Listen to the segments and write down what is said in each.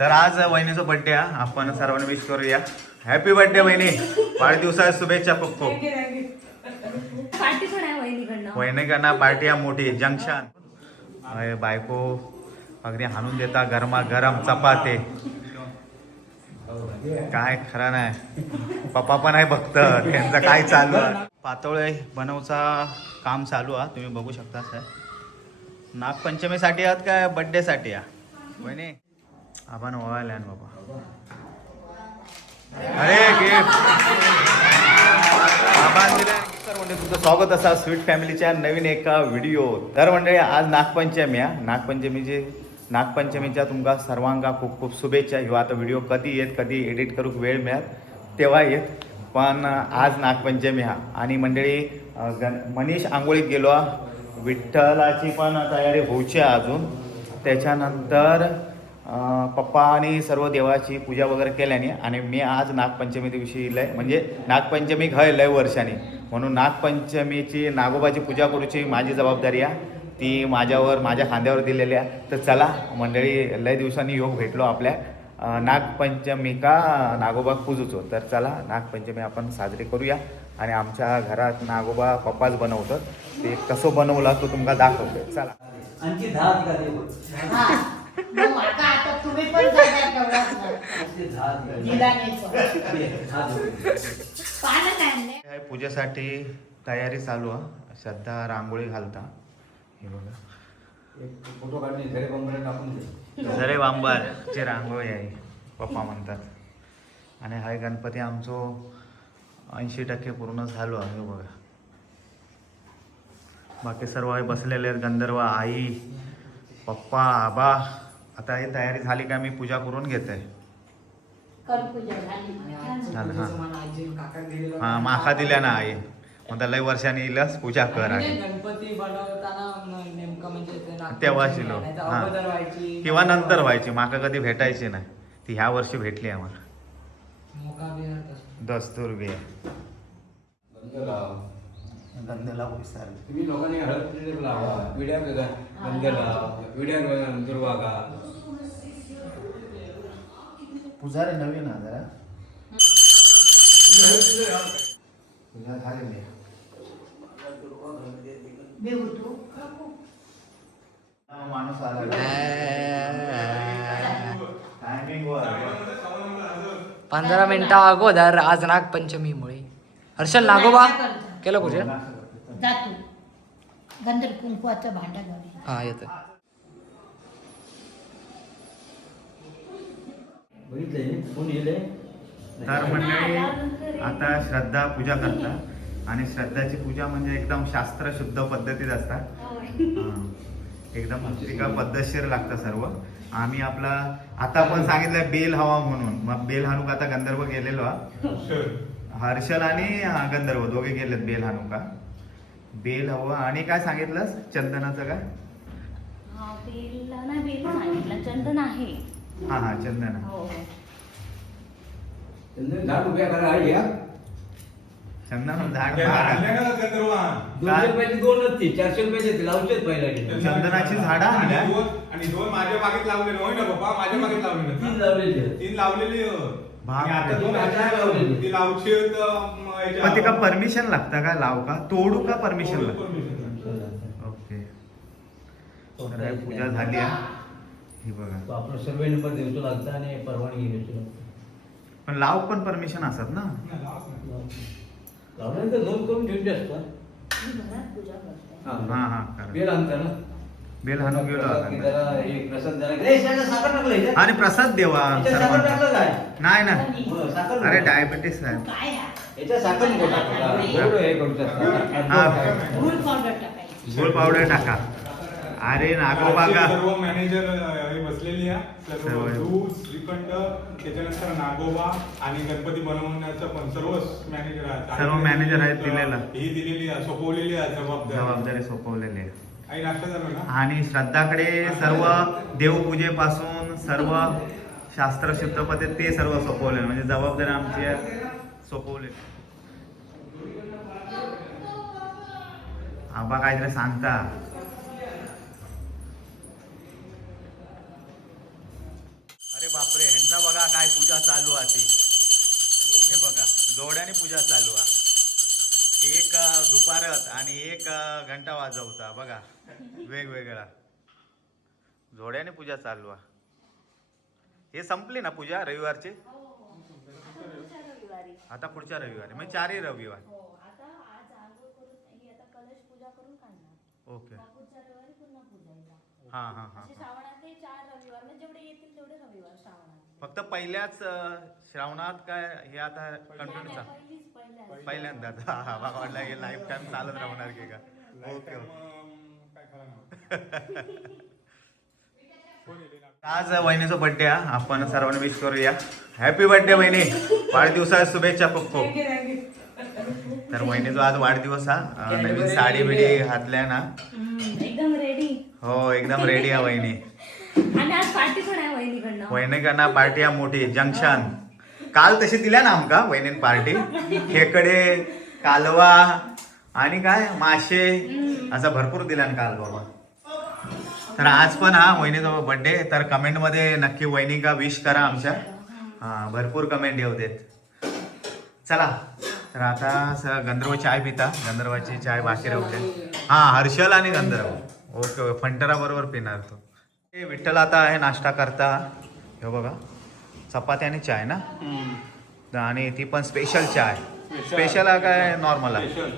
तर आज वहिनीचा बर्थडे आहे, आपण सर्वांना विश करूया. हॅपी बर्थडे वहिनी, वाढदिवसाच्या शुभेच्छा. पप्पो पार्टी पण आहे वहिनीकडनं. वहिनीकडनं पार्टी आहे मोठी जंक्शन. बायको अगदी हाणून देता गरमा गरम चपाते. काय खरं नाही, पप्पा पण आहे भक्त, त्यांचं काय चालू आहे. पातोळे बनवचा काम चालू आहे, तुम्ही बघू शकता. सर नागपंचमीसाठी आहात काय बर्थडेसाठी आहे वहिनी? आपण ओवायला बाबा. अरे गिफ्ट तर म्हणजे तुमचं स्वागत असा स्वीट फॅमिलीच्या नवीन एका व्हिडिओ. तर म्हणजे आज नागपंचमी आहे. नागपंचमीच्या तुमका सर्वांका खूप खूप शुभेच्छा. ह्यो आता व्हिडिओ कधी येत, कधी एडिट करूक वेळ मिळत तेव्हा येत, पण आज नागपंचमी हा. आणि मंडळी मनीष आंघोळीत गेलो, विठ्ठलाची पण तयारी व्हायची अजून. त्याच्यानंतर पप्पा आणि सर्व देवाची पूजा वगैरे केल्याने, आणि मी आज नागपंचमी दिवशी म्हणजे नागपंचमी घय लय वर्षाने, म्हणून नागपंचमीची नागोबाची पूजा करूची माझी जबाबदारी आहे, ती माझ्या खांद्यावर दिलेली आहे. तर चला मंडळी, लय दिवसांनी योग भेटलो आपल्या नागपंचमी का नागोबा पूजूचो. तर चला नागपंचमी आपण साजरी करूया. आणि आमच्या घरात नागोबा पप्पाच बनवतात, ते कसं बनवला तो तुमका दाखवतो. चला. आणखी 10 पूजेसाठी तयारी चालू आहे. श्रद्धा रांगोळी घालता. हे बघा, फोटो काढणे घरे बंबरे टाकून दे. जरे बांबारची रांगोळी आहे पप्पा म्हणतात. आणि हा गणपती आमचो 80% पूर्ण झालो आहे. हे बघा, बाकी सर्व आहे बसलेले आहेत. गंधर्व, आई, पप्पा, आबा. आता ही तयारी झाली का मी पूजा करून घेते. हा माका दिल्या ना आई, म्हणता लय वर्षांनी येईलच पूजा कर. गणपती बनवताना नेमकं म्हणजे तेव्हाच येलो, किंवा नंतर व्हायची, माका कधी भेटायची नाही. ती ह्या वर्षी भेटली आम्हाला. दस्तूर बी गंधला तुम्ही लोकांनी हळद लावा, विड्या गंधला, विड्या दुर्वागा. पुजारी नवीन आहे जरा. पूजा झालेली. माणूस आला टायमिंग वर 15 मिनिटा अगोदर आज नागपंचमीमुळे हर्षल नागोबा केलं पूजा. जातो गंधर कुंकवाचं भांडा घाली. हा येतं. तर मंडळी आता श्रद्धा पूजा करतात, आणि श्रद्धाची पूजा म्हणजे एकदम शास्त्रशुद्ध पद्धतीत असतात. एकदम एका पद्धतशीर लागतं सर्व. आम्ही आपला आता पण सांगितलं बेल हवा म्हणून, मग बेल हाणूक आता गंधर्व गेलेलो, हर्षल आणि गंधर्व दोघे गेलेत बेल हाणूका. बेल हवं आणि काय सांगितलंस चंदनाचं काय? बेल सांगितलं, चंदन आहे. हा चंदन. झाड उभ्या करा या. चंदन झाड 200 रुपयाची 2च ती, 400 रुपयाची ती लावचेच पहिला. चंदनाची झाडं आणल्या आणि 2 माझ्या बागेत लावलेले होय ना पप्पा, माझ्या बागेत लावलेले 3 लावलेली. 3 लावलेली. आणि आता 2 लावलेली. ती लावची पण ते का परमिशन लागतं का लाव का तोडू का परमिशन लागतं? ओके. तर पूजा झाली आहे ही बघा. आपलं सर्वे नंबर द्यायचो लागतं आणि परवानगी घ्यायची लागतं. पण लाव पण परमिशन असतात ना. लावल्यानंतर 2 करून ठेवते असतं. हा बेल आणता ना, बेल हाणून गेलो जरा एक प्रसाद जरा साखर टाकलं. आणि प्रसाद देवा साखर टाकलं काय? नाही ना, साखर अरे डायबिटीस आहे. याच्या साखर नको टाकू. हे करू गुळ पावडर टाका. अरे नागोबा का सर्व मॅनेजर बसलेली आहे. सर्व दूध, श्रीखंड, त्याच्यानंतर नागोबा आणि गणपती बनवण्याचं पण सर्व मॅनेजर आहेत. सर्व मॅनेजर आहेत दिलेलं. ही दिलेली आहे, सोपवलेली आहे जबाबदारी सोपवलेली आहे. आई नाश्ता झाला ना. आणि श्रद्धाकडे सर्व देवपूजेपासून सर्व शास्त्रशुद्ध पद्धत ते सर्व सोपवले, म्हणजे जबाबदारी आमची सोपवले. आबा काहीतरी सांगता. अरे बापरे ह्यांचा बघा काय पूजा चालू आहे. हे बघा जोड्याने पूजा चालू आहे. एक दुपारत आणि एक घंटा वाजवता बघा वेगवेगळा जोड्याने पूजा चालू आहे. हे संपली ना पूजा रविवारची? पुढच्या रविवारी. आता पुढच्या रविवारी म्हणजे 4 रविवार. हो आता आज आंघोळ करून ही आता कलश पूजा करून काढणार. ओके. मग पुढच्या रविवारी पुन्हा पूजायला. हां हां हां असे श्रावणातले 4 रविवार म्हणजे जेवढे येतील तेवढे रविवार श्रावणात. फक्त पहिल्याच श्रावणात काय हे आता कंटिन्यू चाल पहिलीच पहिल्यांदाच हा बघा वाटलं हे लाईफ टाईम चालत राहणार की का. Okay okay. काय खरं नाही. कोण येईल ना? आज वहिनीचा बर्थडे आहे. आपण सर्वांनी विश करूया. हॅपी बर्थडे वहिनी. वाढदिवसाच्या शुभेच्छा खूप खूप. तर वहिनीचा आज वाढदिवस हा. नवीन साडी बिडी घातल्या ना. एकदम रेडी. हो एकदम रेडी आहे वहिनी. आणि आज पार्टी पण आहे वहिनीकडनं. वहिनीकडनं पार्टी आहे मोठी जंक्शन. काल तशी दिल्या ना आमका वहिनीन पार्टी. खेकडे कालवा आणि काय मासे असं भरपूर दिल्या ना काल बाबा. तर आज पण हा वहिनीचा बर्थडे. तर कमेंटमध्ये नक्की वहिनी का विश करा आमच्या. हां भरपूर कमेंट येऊ देत. चला तर आता गंधर्व चाय पिता. गंधर्वाची चाय बाकी राहते. हां हर्षल आणि गंधर्व. ओके फंटरा बरोबर पिणार तो. हे विठ्ठल आता आहे नाश्ता करता. हे बघा चपाती आणि चाय ना. आणि ती पण स्पेशल चाय. स्पेशल आहे काय नॉर्मल आहे?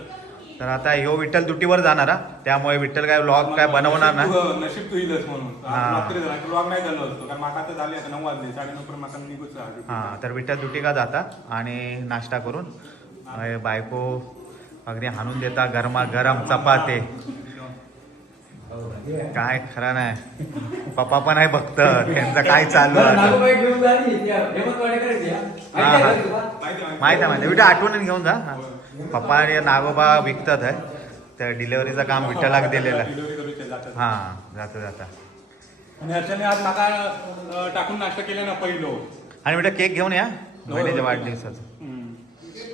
तर आता ह्यो विठ्ठल दुटीवर जाणार हा. त्यामुळे विठ्ठल काय व्लॉग काय बनवणार ना. नशीब तू येईलच म्हणून हा. रात्री ब्लॉग नाही झालो असतो कारण माका तर झाले आता 9 वाजले 9:30 पर्यंत माका निघूच राहते. हां तर विठ्ठल दुटी का जाता आणि नाश्ता करून बायको अगदी हाणून देता गरमा गरम चपाती. काय खरं नाही. पप्पा पण आहे भक्त. त्यांचं काय चालू आहे नागोबाई घेऊन झाली हेमंतवाडेकडे द्या. माहिती आहे विठ्ठल आठवण घेऊन जा. पप्पा आणि नागोबा विकतात आहे. तर डिलेवरीचं काम विठ्ठलाक दिलेलं. डिलिव्हरी करूचे जातात. हां जाता जाता. आणि अर्चने आज माका टाकून नाश्ता केला ना पहिलो. आणि बेटा केक घेऊन या बहिणीच्या वाढदिवसाचं.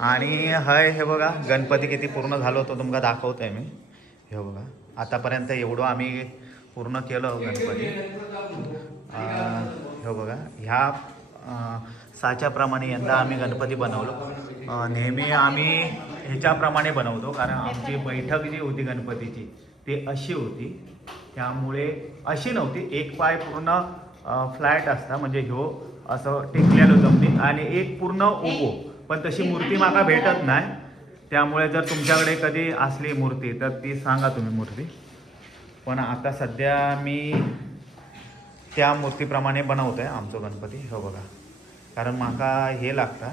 आणि हय हे बघा गणपती किती पूर्ण झालो तो तुमका दाखवतोय मी. हे बघा आतापर्यंत एवढं आम्ही पूर्ण केलं गणपती. हे बघा ह्या साच्याप्रमाणे यंदा आम्ही गणपती बनवलो. नेहमी आम्ही ह्याच्याप्रमाणे बनवतो कारण आमची बैठक जी होती गणपतीची ती अशी होती. त्यामुळे अशी नव्हती. एक पाय पूर्ण फ्लॅट असता म्हणजे ह्यो असं टेकलेलं जमनी आणि एक पूर्ण उभो. पण तशी मूर्ती माका भेटत नाही. त्यामुळे जर तुमच्याकडे कधी असली मूर्ती तर ती सांगा तुम्ही मूर्ती. पण आता सध्या मी त्या मूर्तीप्रमाणे बनवतो आहे आमचं गणपती. हो बघा कारण माका हे लागतं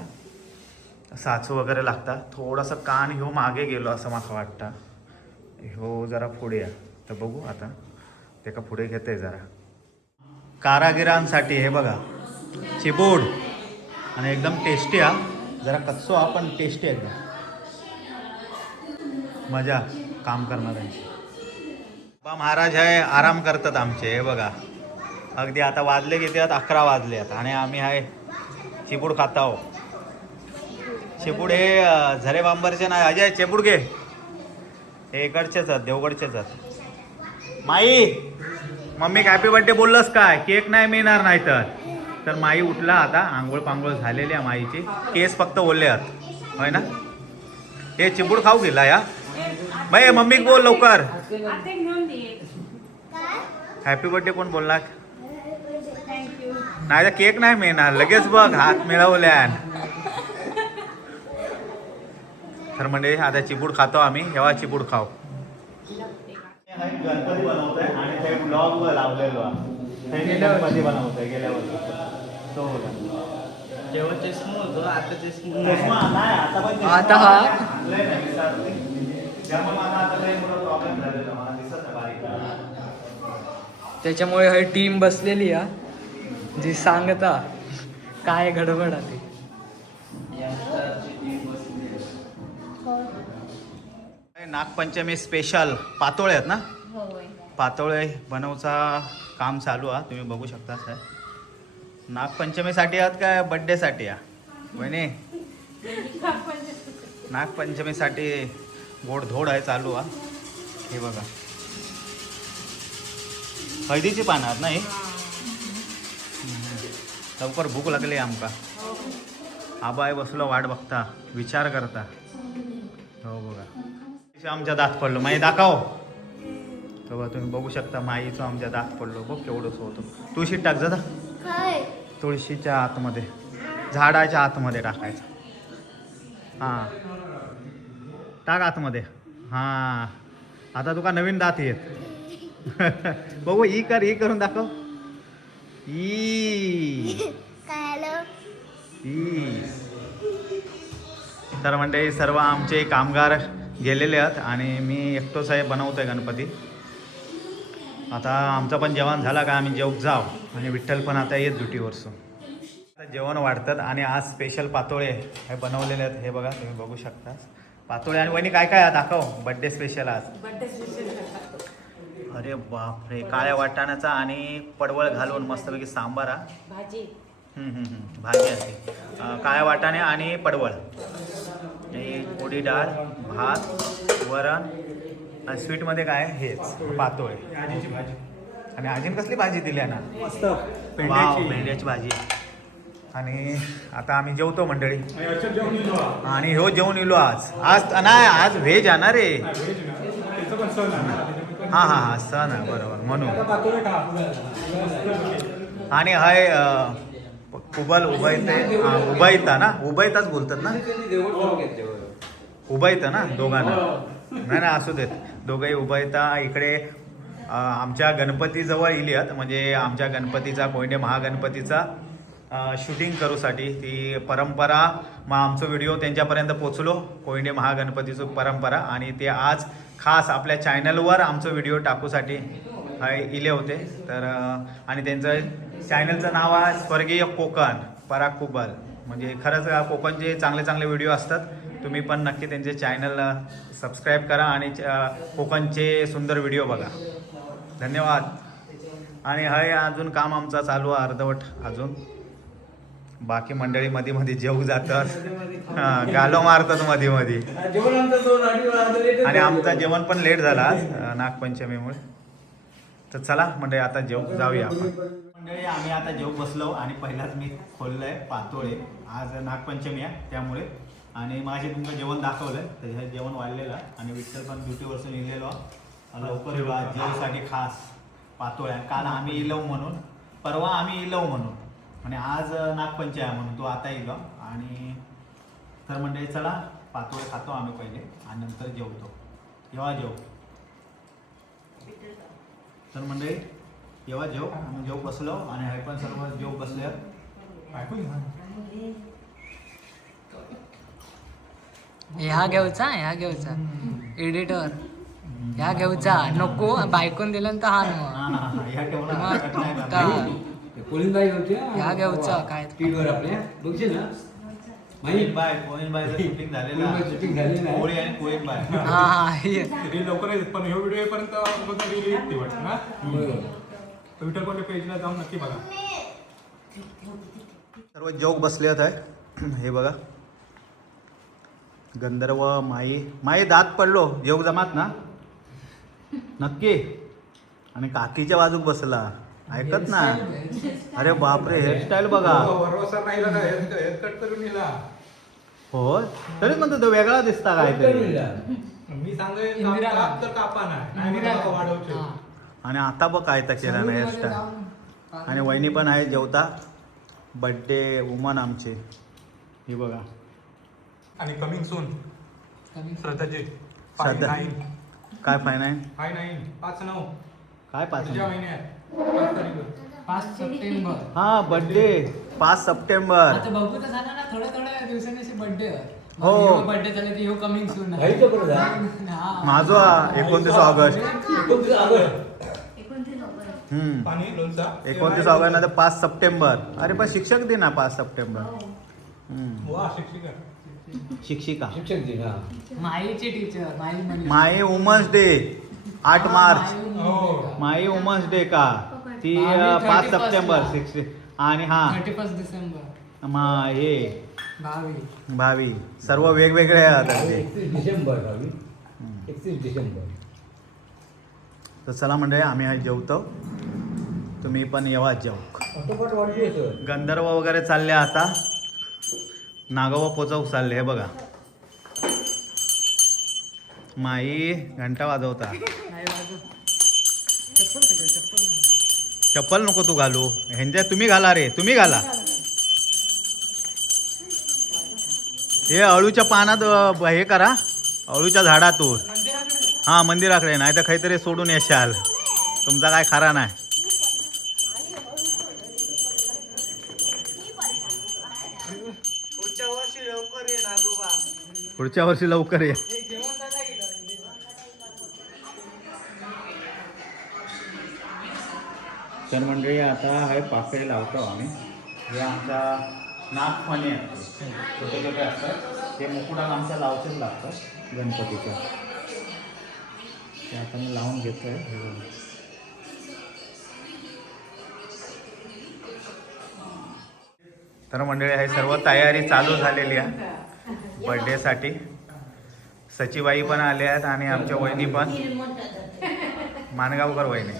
साचू वगैरे लागता. थोडंसं कान ह्यो मागे गेलो असं माका वाटतं. ह्यो जरा पुढे आहे तर बघू आता ते का पुढे घेते जरा. कारागिरांसाठी हे बघा चिबूड आणि एकदम टेस्टी हा. जरा कच्चो हा पण टेस्टी आहे एकदम. मजा काम करणाऱ्यांची. बाबा महाराज आहे आराम करतात आमचे. हे बघा अगदी आता वाजले किती आहेत 11 वाजले आहेत आणि आम्ही आहे चिबूड खाता आहो. चिबूड हे झरे बांबरचे नाही. अजय चिबूड घे. हे इकडचेच आहेत देवगडचेच आहेत. माई मम्मी हॅपी बर्थडे बोललंस काय? केक नाही मिळणार नाही तर माई उठला आता. आंघोळ पांघोळ झालेली आहे माईची. केस फक्त ओले आहेत होय ना. हे चिबूड खाऊ गेला या बाई. मम्मी बोल लवकर. हॅपी बर्थडे कोण बोलला? नाही तर केक नाही मिळणार. लगेच बघ हात मिळवल्या. तर म्हणजे आता चिबूड खातो आम्ही. जेव्हा चिबूड खाऊ. गणपती बनवतोय आणि ते ब्लॉग लावलेलो गणपती बनवतोय गेल्या वर्षी. तो जेव्हा चष्मा होतो आता चष्मा नाही आता पण आता हा त्यामुळे मला आता काही मोठा प्रॉब्लेम झालेला. मला दिसत नाही बारीक. त्याच्यामुळे ही टीम बसलेली हा जी सांगता काय गडबड आहे. नागपंचमी स्पेशल पातोळे आहेत ना. होय. पातोळे बनवचा काम चालू आहे. तुम्ही बघू शकता सर. नागपंचमीसाठी आहात काय बड्डेसाठी आहे वहिनी? नागपंचमीसाठी गोडधोड आहे चालू आहे. हे बघा हळदीची पानं आहेत ना. हे लवकर भूक लागली आमका. आबाय बसलो वाट बघता विचार करता. हो बघा आमच्या दात पडलो माई दाखव. बघा तुम्ही बघू शकता माईचं आमच्या दात पडलो बघ केवढंच होतो. तुळशीत टाक जा. काय तुळशीच्या आतमध्ये झाडाच्या आतमध्ये टाकायचं. हां टाक आतमध्ये. हां आता तुका नवीन दात येत. बघू ई कर ई करून दाखव. ई तर म्हणजे सर्व आमचे कामगार गेलेले आहेत आणि मी एकटोच आहे बनवतोय गणपती. आता आमचं पण जेवण झालं का आम्ही जेवत जाव आणि विठ्ठल पण आता येत ड्युटीवरसून. आता जेवण वाढतात आणि आज स्पेशल पातोळे हे बनवलेले आहेत. हे बघा तुम्ही बघू शकता पातोळे. आणि वहिनी काय काय आहे दाखव. बड्डे स्पेशल आज. अरे बापरे काळ्या वाटाण्याचा आणि पडवळ घालून मस्तपैकी सांबार हा भाजी भाजी असते. काळ्या वाटाणे आणि पडवळ, उडीद डाळ, भात, वरण आणि स्वीटमध्ये काय हेच पातोळे. आजीची भाजी आणि अजून कसली भाजी दिली आहे ना. मस्त वाव, भेंड्याची भाजी. आणि आता आम्ही जेवतो मंडळी. आणि अर्चद जेवण येलो हा. आणि हो जेवण येलो आज. आज नाही आज व्हेज आहे ना रे. हा, व्हेज ना त्याचं पण सण आहे ना. त्याच्यामुळे हां हां हां सण आहे बरोबर म्हणून. आता पातोळे खा. आणि हाय कुबल उभयते उभयता ना उभयताच बोलतात ना. उभयता ना दोघांना. नाही ना असू देत दोघंही उभयता. इकडे आमच्या गणपतीजवळ इली आहेत. म्हणजे आमच्या गणपतीचा कोयने महागणपतीचा शूटिंग करूसाठी ती परंपरा मग आमचं व्हिडिओ त्यांच्यापर्यंत पोचलो. कोयने महागणपतीचं परंपरा. आणि ते आज खास आपल्या चॅनलवर आमचं व्हिडिओ टाकूसाठी इले होते. तर आणि त्यांचं चॅनलचं नाव आहे स्वर्गीय कोकण पराग कुबल. म्हणजे खरंच कोकणचे चांगले चांगले व्हिडिओ असतात. तुम्ही पण नक्की त्यांचे चॅनल सबस्क्राईब करा आणि कोकणचे सुंदर व्हिडिओ बघा. धन्यवाद. आणि हाय अजून काम आमचा चालू आहे अर्धवट अजून. बाकी मंडळी मध्ये मध्ये जेवू जातात. गालो मारतात मध्ये मध्ये. आणि आमचा जेवण पण लेट झाला आज नागपंचमीमुळे. तर चला मंडळी आता जाऊया आपण. मंडळी आम्ही आता जेव बसलो आणि पहिलाच मी खोललंय पातोळे. आज नागपंचमी आहे त्यामुळे. आणि माझे तुमचं जेवण दाखवलंय त्याच्यात जेवण वाढलेलं आहे. आणि विठ्ठल पण ड्युटीवरसून इलेलो लवकर जेवसाठी खास पातोळ्या. काल आम्ही इलव म्हणून परवा आम्ही इलव म्हणून आणि आज नागपंचमी आहे म्हणून तो आता इलो. आणि तर मंडळी चला पातोळे खातो आम्ही पहिले आणि नंतर जेवतो. केव्हा जेव तर मंडळी केव्हा जेव आम्ही जेव बसलो आणि हे पण सर्व जेव बसले. ह्या घेऊचा एडिटर ह्या घेऊचा नको बायकोन दिलं तर हा कोलिंबाई होती ह्या घेऊचा काय टीव्हीवर आपल्या बघशील ना. शूटिंग झालेला शूटिंग झाली ना. कोळी आणि कोळीबाई. हा हा हे. रील लवकर येत पण ह्यो व्हिडिओ येईपर्यंत बघा रील येत ती वाटतं ना. विठ्ठल कोणत्या पेजला जाऊन नक्की बघा. सर्व जोक बसले आहे. हे बघा गंधर्व माई दात पडलो जोक जमात ना नक्की. आणि काकीच्या बाजूक बसला ऐकत ना. अरे बापरे हेअरस्टाईल बघा. वरवसा नाही लगा हेअर कट करून नेला. हो तरी म्हणतो तो वेगळा दिसता काहीतरी. मी सांगे काप तर कापा नाही वाढवतो. आणि आता बघ काय तर केला ना हेअरस्टाईल. आणि वहिनी पण आहे जेवता. बड्डे वुमन आमचे हे बघा. आणि कमिंग सून श्रद्धाचे श्रद्धा. काय फायनाईन 5/9 काय 5 पुढच्या महिन्यात 5 तारीख 5 सप्टेंबर. हा बड्डे 5 सप्टेंबर. आता बघू तर झाला ना थोड्या दिवसांनी बर्थडे. हो. बर्थडे झाले की ह्यो कमिंग सून. घाईचं बरं जा. माझा 29 ऑगस्ट. 29 ऑगस्ट. 29 ऑगस्ट. पाणी लोणचा 29 ऑगस्ट नंतर 5 सप्टेंबर. अरे पण शिक्षक दिन ना 5 सप्टेंबर. वा शिक्षिका शिक्षिका शिक्षक दिन हा. माईची teacher my women's day 8 March. हो. माई वुमन्स डे का ती 5 सप्टेंबर 6 आणि हा 31 डिसेंबर हे 22. भावी सर्व वेगवेगळे आहेत ते. 31 डिसेंबर भावी. 31 डिसेंबर. तर चला मंडळी आम्ही आज जेवतो. तुम्ही पण येवा जाऊ. ऑटोपट वाढली येतं. गंधर्व वगैरे चालले आता. नागोबा पोचवू चालले हे बघा. माई घंटा वाजवता. चप्पल नको तू घालू. ह्यांच्या तुम्ही घाला रे, तुम्ही घाला. हे अळूच्या पानात हे करा, अळूच्या झाडातून. हा मंदिराकडे, नाही तर काहीतरी सोडून येशाल. तुमचा काय खरा नाही. पुढच्या वर्षी लवकर ये. तर मंडळी आता हे पाकळी लावतो आम्ही. हे आमचा नागफणी आहे, छोटे छोटे असतात ते मुकुटाला आमच्या लावचेच लागतात गणपतीच्या. ते आता मी लावून घेतोय. तर मंडळी हे सर्व तयारी चालू झालेली आहे बर्थडेसाठी. सचिबाई पण आले आहेत आणि आमच्या वहिनी पण, मानगावकर वहिनी.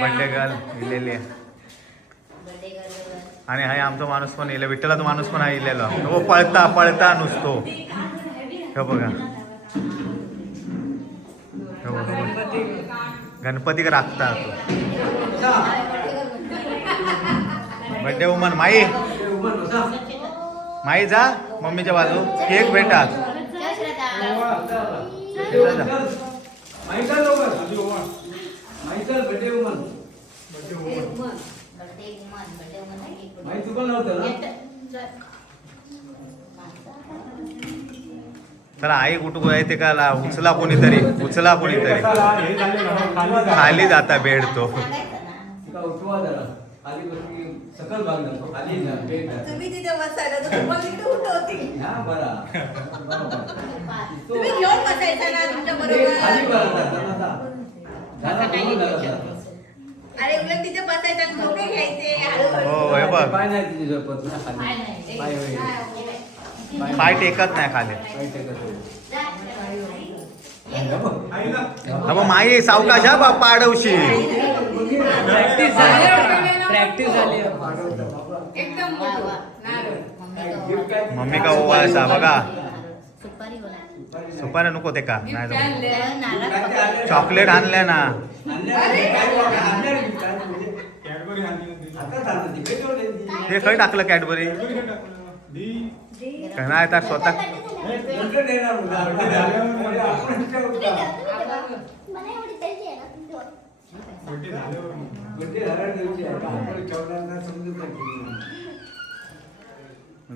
बर्थडे गर्ल इलेली आहे. आणि हा आमचा माणूस पण येईल, विठ्ठलाचा माणूस पण इलेला. तो पळता पळता नुसतो. हे बघा, गणपती राखता तो. बर्थडे वुमन माई, माई जा मम्मीच्या बाजू. केक भेटा. चला आई कुठं आहे ते का उचला कोणीतरी, उचला कोणीतरी. खाली जाता बेड तो. सकल भाग जातो खाली जा. तुम्ही तिथे बसायला तर तुम्हाला तिथे उठवते. हा बरा. तुम्ही घेऊन बसायचा ना तुमच्या बरोबर. खाली बरा जाता. अरे उलट तिथे बसायचं आणि झोपे घ्यायचे. हो हे बघ, पाय नाही तिथे झोपत ना खाली. पाय होईल. पाय टेकत नाही खाली. पाय टेकत होईल. अबो माई सावकाश हा बाप्पा अडवशी. प्रॅक्टिस झाली, प्रॅक्टिस झाली. एकदम मम्मी का ओवाळसा बघा. सुपारी होणार. सुपाऱ्या नको ते का नाही जमत. नारळ चॉकलेट आणले ना. कॅडबरी आणली होती. ते खय टाकलं कॅडबरी. नाही तर स्वतः मला एवढी द्यायची आहे ना. बर्थडे झाल्यावर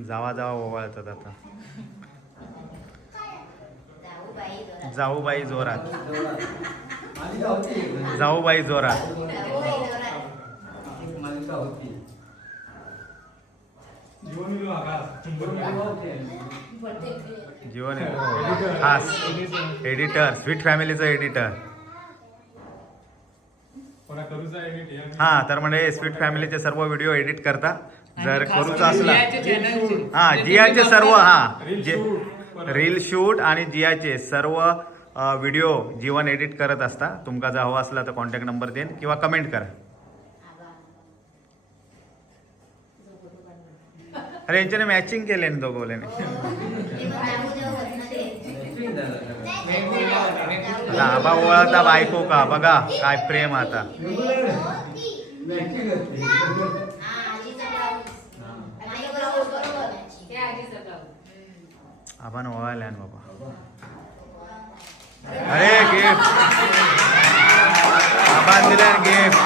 जावा जावा ओवाळतात आता. जाऊबाई जोरात. जाऊबाई जोरात. मालिका होती. जाऊबाई जोरात. जाऊबाई जोरात. एक मालिका होती. जीवन विलो जीवन खास एडिटर, स्वीट फॅमिलीचं एडिटर. हा तर म्हणजे स्वीट फॅमिलीचे सर्व व्हिडिओ एडिट करता. जर करूचा असला हा जियाचे सर्व, हा जे रील शूट आणि जियाचे सर्व व्हिडिओ जीवन एडिट करत असता. तुमका जर हवा असला तर कॉन्टॅक्ट नंबर देईन किंवा कमेंट करा. अरे यांच्याने मॅचिंग केले ना दोघोल्याने. आबा ओळखता बायको का बघा काय प्रेम आता. आबा ओळखल्या बाबा. अरे गिफ्ट आबा दिल्या गिफ्ट.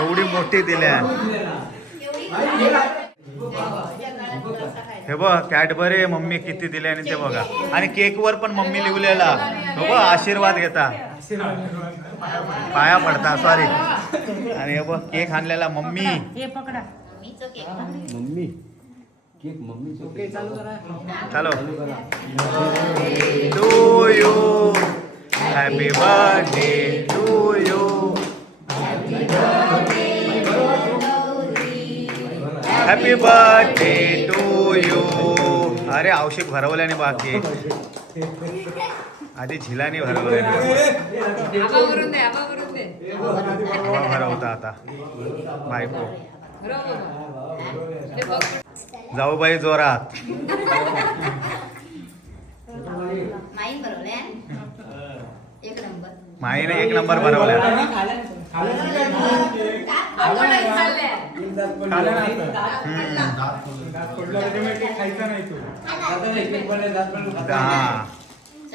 एवढी मोठी दिल्या. हे बघ कॅडबरी मम्मी किती दिले आणि ते बघा. आणि केक वर पण मम्मी लिहिलेला. हे बघ आशीर्वाद घेता, पाया पडता सॉरी. आणि हे बघ केक आणलेला मम्मी. मम्मी केक मम्मी चलो to you happy birthday to you. Happy birthday to you. अरे औषध भरवल्याने बाकी. आधी झिलानी भरवलंय आबा करून दे आबा करून दे हवा भरवता आता बायको ते बघ जाऊ बाई जोरात माईन भरवल्या एक नंबर माईने एक नंबर भरवला आपण खाल्ल्या खायचा नाही तू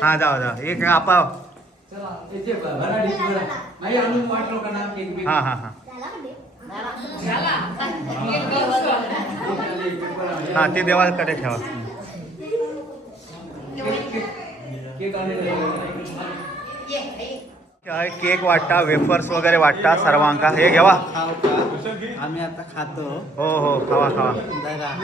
हा जाऊ जाऊ एक आपाव हा हा हा हा ते देवाकडे ठेवा काय केक वाटता वेफर्स वगैरे वाटता सर्वांका हे घेवा आम्ही आता खातो हो हो खावा खावा जरा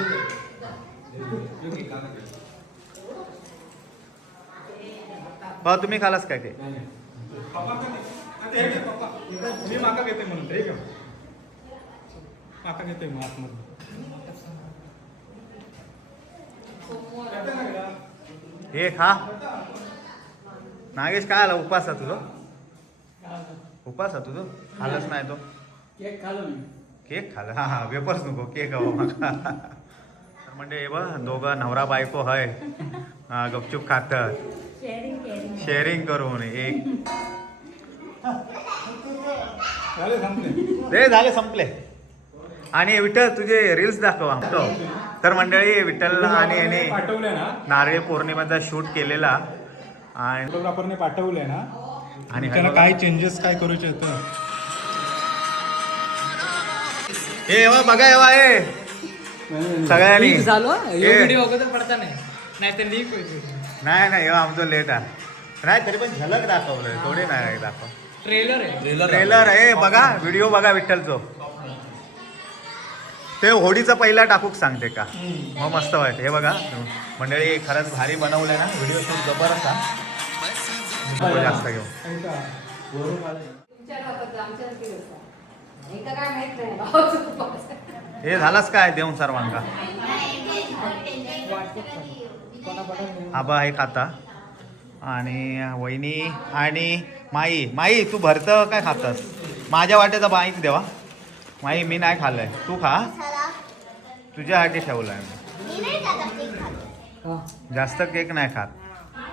भाऊ तुम्ही खालास काय ते मी माका घेते म्हणून हे घ्या. माका घेते मग आतमध्ये हे खा नागेश काय आला उपास आहे तुझं उपास आहे तुझं खाल्लंच नाही तो केक खालो मी केक खाल्ला हा हा वेपर्स नको केक हवं माका तर म्हणजे हे बघ दोघं नवरा बायको हय गपचूप खातात शेअरिंग करून एक झाले संपले रे झाले संपले आणि विठ्ठल तुझे रील्स दाखव आमचं तर मंडळी विठ्ठल आणि याने पाठवले ना नारळी पौर्णिमेचा शूट केलेला आणि फोटोग्राफरने पाठवले ना आणि त्याला काय चेंजेस काय करूचे होतं हे बघा हे सगळ्यांनी लीक झालो हे. व्हिडिओ अगोदर पडता नाही नाहीतर लीक होईल नाही नाही आमचं लेट आहे नाही तरी पण झलक दाखवलंय थोडी नाही दाखव ट्रेलर आहे ट्रेलर आहे बघा व्हिडिओ बघा विठ्ठलचो ते होडीचं पहिला टाकूक सांगते का मग मस्त वाटते हे बघा मंडळी खरंच भारी बनवलंय ना व्हिडिओ शूट जबरदस्त हा जास्त घेऊ काय माहित नाही हे झालंच काय देऊन सर्वांका आबा हे खाता आणि वहिनी आणि माई तू भरतं काय खातस माझ्या वाट्याचा बाईक देवा माई मी नाही खाल्लंय तू खा तुझ्यासाठी ठेवलाय मी जास्त केक नाही खात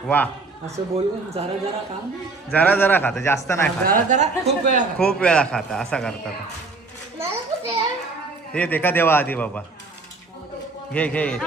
वा असं बोलून जरा जरा काम जरा जरा खाता जास्त नाही जरा खात जरा खूप वेळा खा. खूप वेळा खाता असा करतात हे देखा देवा आधी बाबा घे घे